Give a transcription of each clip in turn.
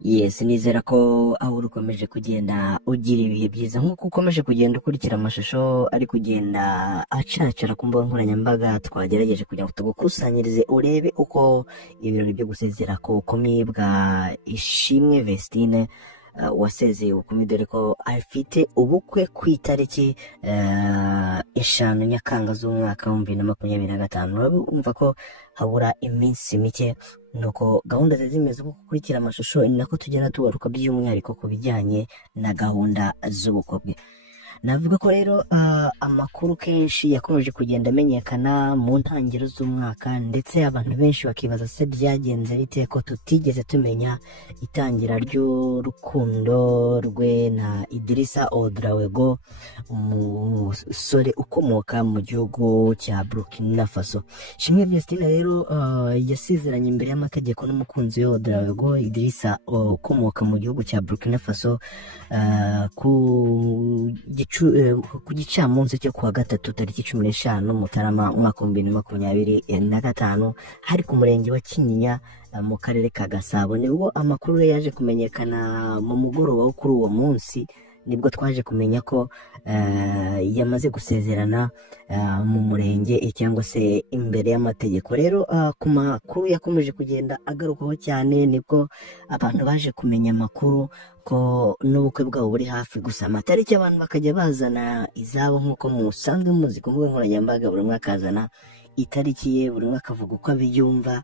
Yes, nizera ko aho ukomeje kugenda ugira ibihe byiza nk'uko ukomeje kugenda ukurikira amashusho ari kugenda acacara ku mbuga nkoranyambaga. Twagerageje kugira ngo tugukusanyirize urebe uko ibirori byo gusezera ku bukumi bwa Ishimwe Vestine wasezeye ubukumi, dore ko afite ubukwe ku itariki 5 Nyakanga z'umwaka wa 2025. Urumva ko habura iminsi mike, nuko gahunda zimeze uko gukurikira amashusho ni nako tugenda tubaruka by'umwihariko ku bijyanye na gahunda z'ubukwe bwe. Navuga ko rero amakuru kenshi yakomeje kugenda amenyekana mu ntangiriro z'umwaka, ndetse abantu benshi bakibaza se byagenze bite ko tutigeze tumenya itangira ry'urukundo rwe na Idrissa Odraogo, umusore ukomoka mu gihugu cya Burkina Faso. Ishimwe Vestine rero yasezeranye imbere y'amategeko n'umukunzi we Odraogo Idrissa ukomoka mu gihugu cya Burkina Faso ku gicamunsi cyo kuwa gatatu tariki 15 Mutarama umwaka wa 2025 hari ku murenge wa Kinyinya mu karere ka Gasabo. Nibwo amakuru yaje kumenyekana mu mugoroba wo kuri uwo munsi, nibwo twaje kumenya ko yamaze gusezerana mu murenge cyangwa se imbere y'amategeko. Rero ku makuru yakomeje kugenda agarukaho cyane, nibwo abantu baje kumenya amakuru ko n'ubukwe bwabo buri hafi. Gusa amatariki abantu bakajya bazana izabo nk'uko musanzwe muzi ku mbuga nkoranyambaga, buri umwe akazana itariki ye, buri umwe akavuga uko abiyumva,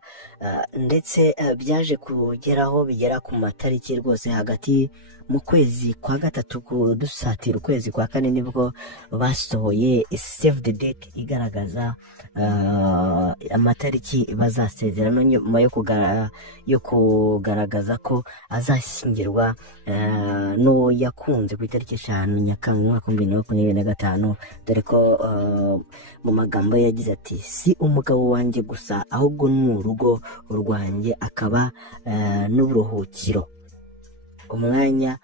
ndetse byaje kugeraho bigera ku matariki rwose hagati mu kwezi kwa gatatu dusatira ukwezi kwa kane, nibwo basohoye save the date igaragaza amatariki bazasezerana, nyuma yo kugaragaza ko azashyingirwa n'uwo yakunze ku itariki 5 Nyakanga umwaka wa 2025. Dore ko mu magambo yagize ati, si umugabo wanjye gusa ahubwo ni urugo rwanjye, akaba n'uburuhukiro, umwanya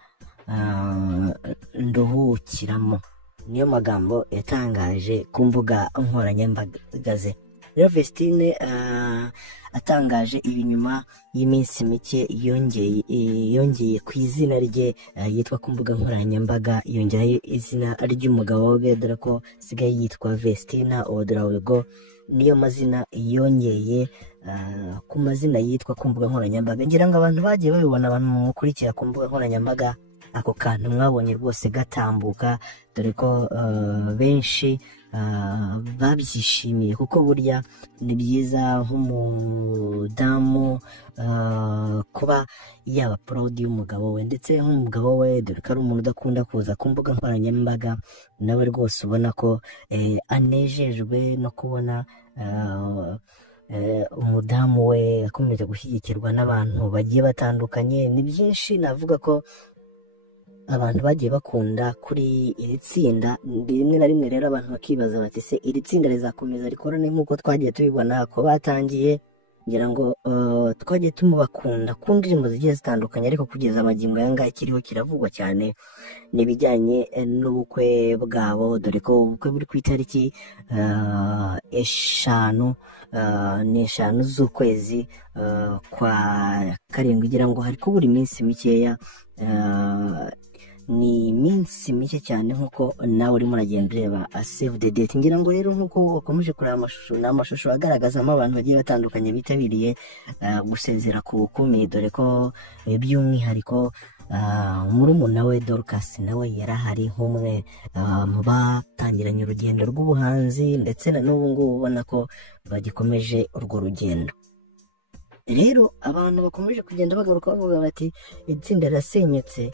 nduhukiramo. Niyo magambo yatangaje ku mbuga nkoranyambaga ze. Rero Vestine atangaje ibi nyuma y'iminsi mike yongeye ku izina rye yitwa ku mbuga nkoranyambaga, yongeraho izina ry'umugabo we, dore ko sigaye yitwa Vestine Odraogo. Niyo mazina yongeye ku mazina yitwa ku mbuga nkoranyambaga. Ngira ngo abantu bagiye babibona, abantu mukurikira ku mbuga nkoranyambaga, ako kantu mwabonye rwose gatambuka, dore ko benshi babyishimiye, kuko burya ni byiza nk'umudamu kuba yaba proud y'umugabo we, ndetse nk'umugabo we dore ko ari umuntu udakunda kuza ku mbuga nkoranyambaga, nawe rwose ubona ko anejejwe no kubona umudamu we akomeje gushyigikirwa n'abantu bagiye batandukanye. Ni byinshi navuga ko abantu bagiye bakunda kuri iri tsinda. Rimwe na rimwe rero abantu bakibaza bati, se iri tsinda rizakomeza rikorane nk'uko twagiye tubibona ko batangiye? Ngira ngo twagiye tumubakunda ku ndirimbo zigiye zitandukanye, ariko kugeza amagingo aya ngaya kiriho kiravugwa cyane n'ibijyanye n'ubukwe bwabo, dore ko ubukwe buri ku itariki 5 z'ukwezi kwa karindwi. Ngira ngo hari kubura iminsi mikeya, ni iminsi mike cyane nk'uko nawe urimo uragenda ureba save the date. Ngira ngo rero nk'uko wakomeje kureba amashusho, ni amashusho agaragazamo abantu bagiye batandukanye bitabiriye gusezera ku bukumi, dore ko by'umwihariko murumuna we Dorcas nawe yarahari nk'umwe mu batangiranye urugendo rw'ubuhanzi, ndetse na n'ubu ngubu ubona ko bagikomeje urwo rugendo. Rero abantu bakomeje kugenda bagaruka bavuga bati, itsinda rirasenyutse,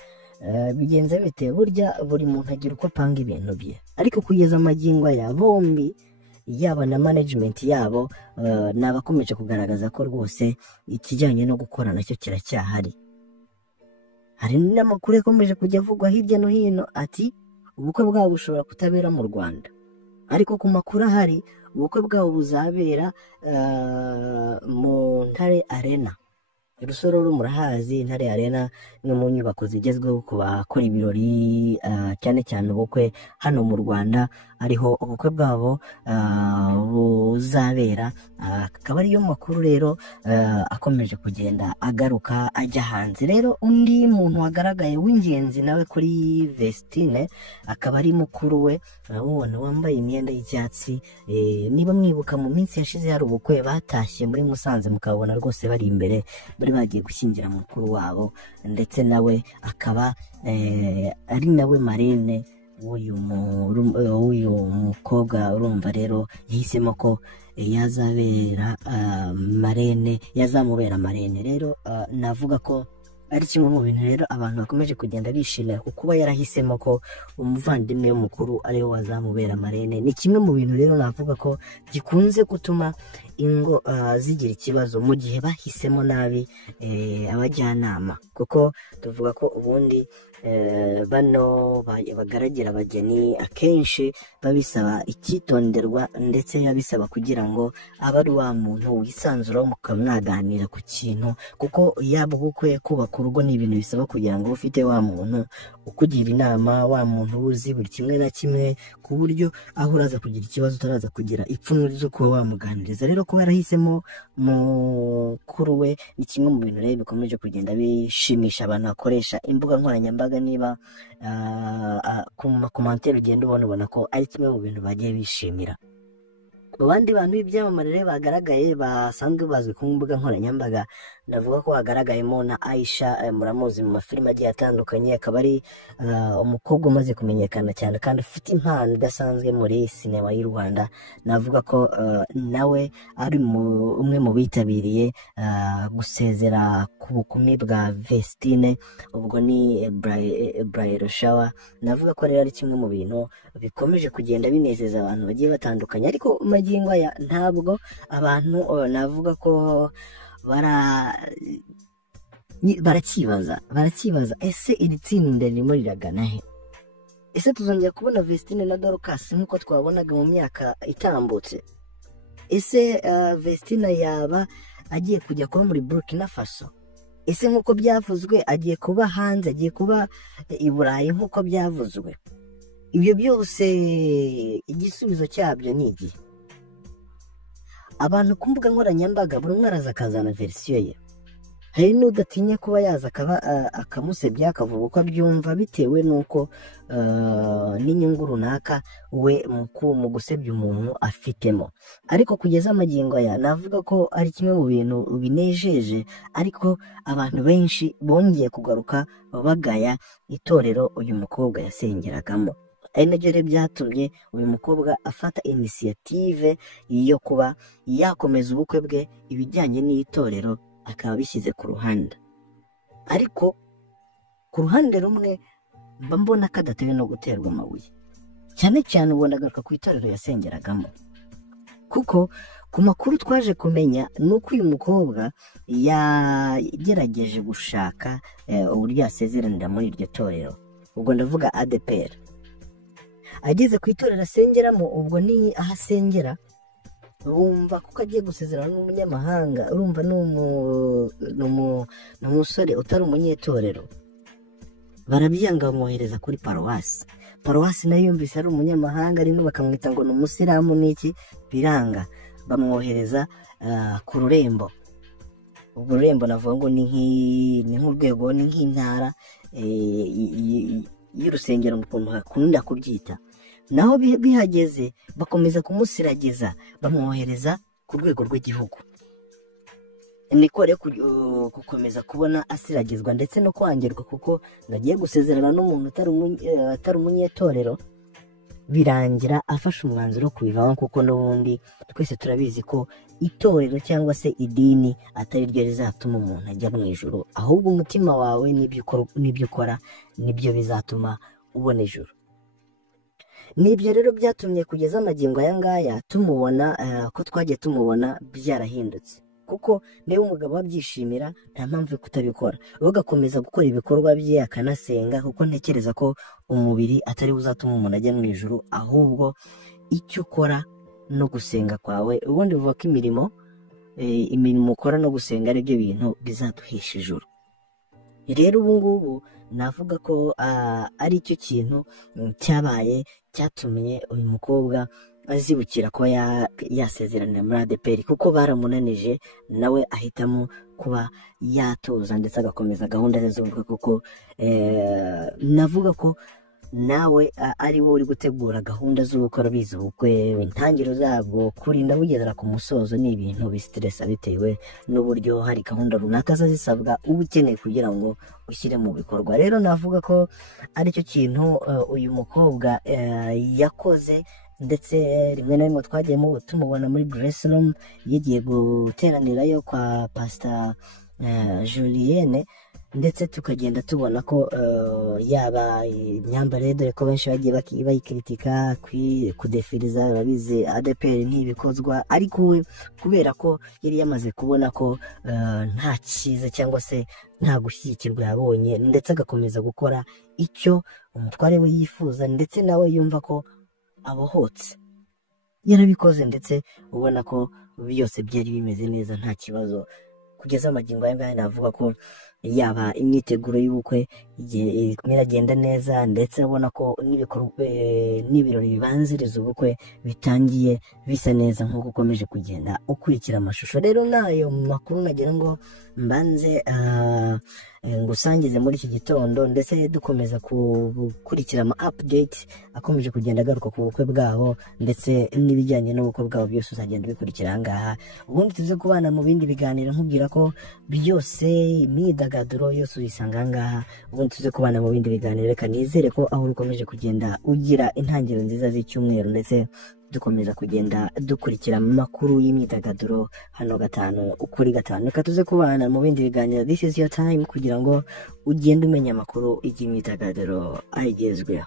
bigenze bite? Burya buri muntu agira uko apanga ibintu bye, ariko kugeza amagingo aya bombi, yaba na management yabo, nabakomeje kugaragaza ko rwose ikijyanye no gukora nacyo kiracyahari. Hari n'amakuru yakomeje kujya avugwa hirya no hino ati ubukwe bwabo bushobora kutabera mu Rwanda, ariko ku makuru ahari ubukwe bwabo buzabera mu Ntare Arena. Rusororo murahazi, Intare Arena imwe mu nyubako zigezweho ku bakora ibirori cyane cyane ubukwe hano mu Rwanda, ariho ubukwe bwabo buzabera. Akaba ariyo makuru rero akomeje kugenda agaruka ajya hanze. Rero undi muntu wagaragaye w'ingenzi nawe kuri Vestine akaba ari mukuru we, urabona wambaye imyenda y'icyatsi. Niba mwibuka mu minsi yashize hari ubukwe batashye muri Musanze, mukabona rwose bari imbere bari bagiye gushyingira mukuru wabo, ndetse nawe akaba ari nawe marene w'uyu mukobwa. Urumva rero yahisemo ko yazamubera marene. Rero navuga ko ari kimwe mu bintu rero abantu bakomeje kugenda bishimira, kuba yarahisemo ko umuvandimwe w'umukuru ariwe wazamubera marene. Ni kimwe mu bintu rero navuga ko gikunze gutuma ingo zigira ikibazo mu gihe bahisemo nabi abajyanama, kuko tuvuga ko ubundi bano bagaragira abageni akenshi babisaba icyitonderwa, ndetse babisaba kugira ngo abe ari wa muntu wisanzuraho mukaba mwaganira ku kintu, kuko yaba ubukwe kubaka urugo ni ibintu bisaba kugira ngo ufite wa muntu ukugira inama, wa muntu uzi buri kimwe na kimwe, ku buryo aho uraza kugira ikibazo utaraza kugira ipfunwe ryo kuba wamuganiriza. Rero kuba yarahisemo mukuru we ni kimwe mu bintu rero bikomeje kugenda bishimisha abantu bakoresha imbuga nkoranyambaga. Niba ku makomantere ugenda ubona ko ari kimwe mu bintu bagiye bishimira. Mu bandi bantu b'ibyamamare bagaragaye basanzwe bazwi ku mbuga nkoranyambaga, navuga ko hagaragayemo na Aisha, muramuzi mu mafilime agiye atandukanye. Akaba ari umukobwa umaze kumenyekana cyane kandi ufite impano idasanzwe muri sinema y'u Rwanda. Navuga ko nawe ari umwe mu bitabiriye gusezera ku bukumi bwa Vestine, ubwo ni bridal shower. Navuga ko rero ari kimwe mu bintu bikomeje kugenda binezeza abantu bagiye batandukanye, ariko magingo aya ntabwo abantu navuga ko barakibaza ese iri tsinda ririmo riragana he? Ese tuzongera kubona Vestine na Dorcas nk'uko twabonaga mu myaka itambutse? Ese Vestine yaba agiye kujya kuba muri Burkina Faso? Ese nk'uko byavuzwe agiye kuba hanze, agiye kuba i Burayi nk'uko byavuzwe? Ibyo byose igisubizo cyabyo ni igihe. Abantu ku mbuga nkoranyambaga buri umwe araza akazana verisiyo ye. Hari n'udatinya kuba yaza akaba akamusebya akavuga uko abyumva, bitewe n'uko n'inyungu runaka we mu gusebya umuntu afitemo. Ariko kugeza amagingo aya navuga ko ari kimwe mu bintu binejeje, ariko abantu benshi bongeye kugaruka bagaya itorero uyu mukobwa yasengeragamo. Ari nabyo rero byatumye uyu mukobwa afata inisiyative yo kuba yakomeza ubukwe bwe, ibijyanye n'itorero akaba bishyize ku ruhande. Ariko ku ruhande rumwe mba mbona ko adatewe no guterwa amabuye, cyane cyane ubona agaruka ku itorero yasengeragamo, kuko ku makuru twaje kumenya ni uko uyu mukobwa yagerageje gushaka uburyo yasezeranira muri iryo torero. Ubwo ndavuga ADPR. Ageze ku itorero asengeramo, ubwo ni aho asengera, urumva kuko agiye gusezerana n'umunyamahanga, urumva n'umusore utari umunyetorero, barabyanga bamwohereza kuri paruwasi. Paruwasi nayo yumvise ari umunyamahanga, rimwe bakamwita ngo ni umusilamu n'iki, biranga bamwohereza ku rurembo. Ubwo rurembo navuga ngo ni nk'urwego, ni nk'intara y'urusengero mu kuntu hakunda kubyita. Naho bihageze bakomeza kumusiragiza, bamwohereza ku rwego rw'igihugu. Niko rero gukomeza kubona asiragizwa ndetse no kwangirwa, kuko nagiye gusezerana n'umuntu atari umunyetorero, birangira afashe umwanzuro wo kubivamo, kuko n'ubundi twese turabizi ko itorero cyangwa se idini atari ryo rizatuma umuntu ajya mu ijuru, ahubwo umutima wawe n'ibyo ukora nibyo bizatuma ubona ijuru. Nibyo rero byatumye kugeza amagingo aya ngaya tumubona ko twagiye tumubona byarahindutse, kuko niba umugabo wabyishimira nta mpamvu yo kutabikora, ugakomeza gukora ibikorwa bye akanasenga, kuko ntekereza ko umubiri atari buzatuma umuntu ajya mu ijuru, ahubwo icyo ukora no gusenga kwawe. Ubundi bivuga ko imirimo imirimo ukora no gusenga ari byo bintu bizaduhesha ijuru. Rero ubu ngubu navuga ko ari cyo kintu cyabaye cyatumye uyu mukobwa azibukira ko yasezeranira muri ADEPR, kuko baramunanije nawe ahitamo kuba yatuza ndetse agakomeza gahunda ze z'ubukwe, kuko navuga ko nawe ari wowe uri gutegura gahunda z'ubukwe, urabizi ubukwe intangiriro zabwo kurinda bugera ku musozo ni ibintu bistressa bitewe n'uburyo hari gahunda runaka zisabwa uba ukeneye kugira ngo ushyire mu bikorwa. Rero navuga ko aricyo kintu uyu mukobwa yakoze, ndetse rimwe na rimwe twagiyemo tumubona muri Grace Room yagiye guteranirayo kwa Pastor Julienne, ndetse tukagenda tubona ko yaba imyambarire, dore ko benshi bagiye bayikritika kudefiriza, babize ADEPR ntibikozwa, ariko we kubera ko yari yamaze kubona ko nta cyiza cyangwa se nta gushyigikirwa yabonye, ndetse agakomeza gukora icyo umutware we yifuza, ndetse nawe yumva ko abohotse, yarabikoze, ndetse ubona ko byose byari bimeze neza nta kibazo. Kugeza amagingo aya ngaya navuga ko yaba imyiteguro y'ubukwe iragenda neza, ndetse ubona ko n'ibirori bibanziriza ubukwe bitangiye bisa neza nk'uko ukomeje kugenda ukurikira amashusho. Rero nayo makuru nagira ngo mbanze ngusangize muri iki gitondo, ndetse dukomeza gukurikira ama update akomeje kugenda agaruka ku bukwe bwabo, ndetse n'ibijyanye n'ubukwe bwabo byose uzagenda bikurikira aha ngaha. Ubundi tuze kubana mu bindi biganiro nkubwira ko byose imyidagaduro yose uyisanga aha ngaha. Ubundi tuze kubana mu bindi biganiro, reka nizere ko aho ukomeje kugenda ugira intangiriro nziza z'icyumweru, ndetse dukomeza kugenda dukurikira amakuru y'imyidagaduro hano gatanu kuri gatanu. Reka tuze kubana mu bindi biganiro. This is your time kugira ngo ugende umenya amakuru y'imyidagaduro agezweho.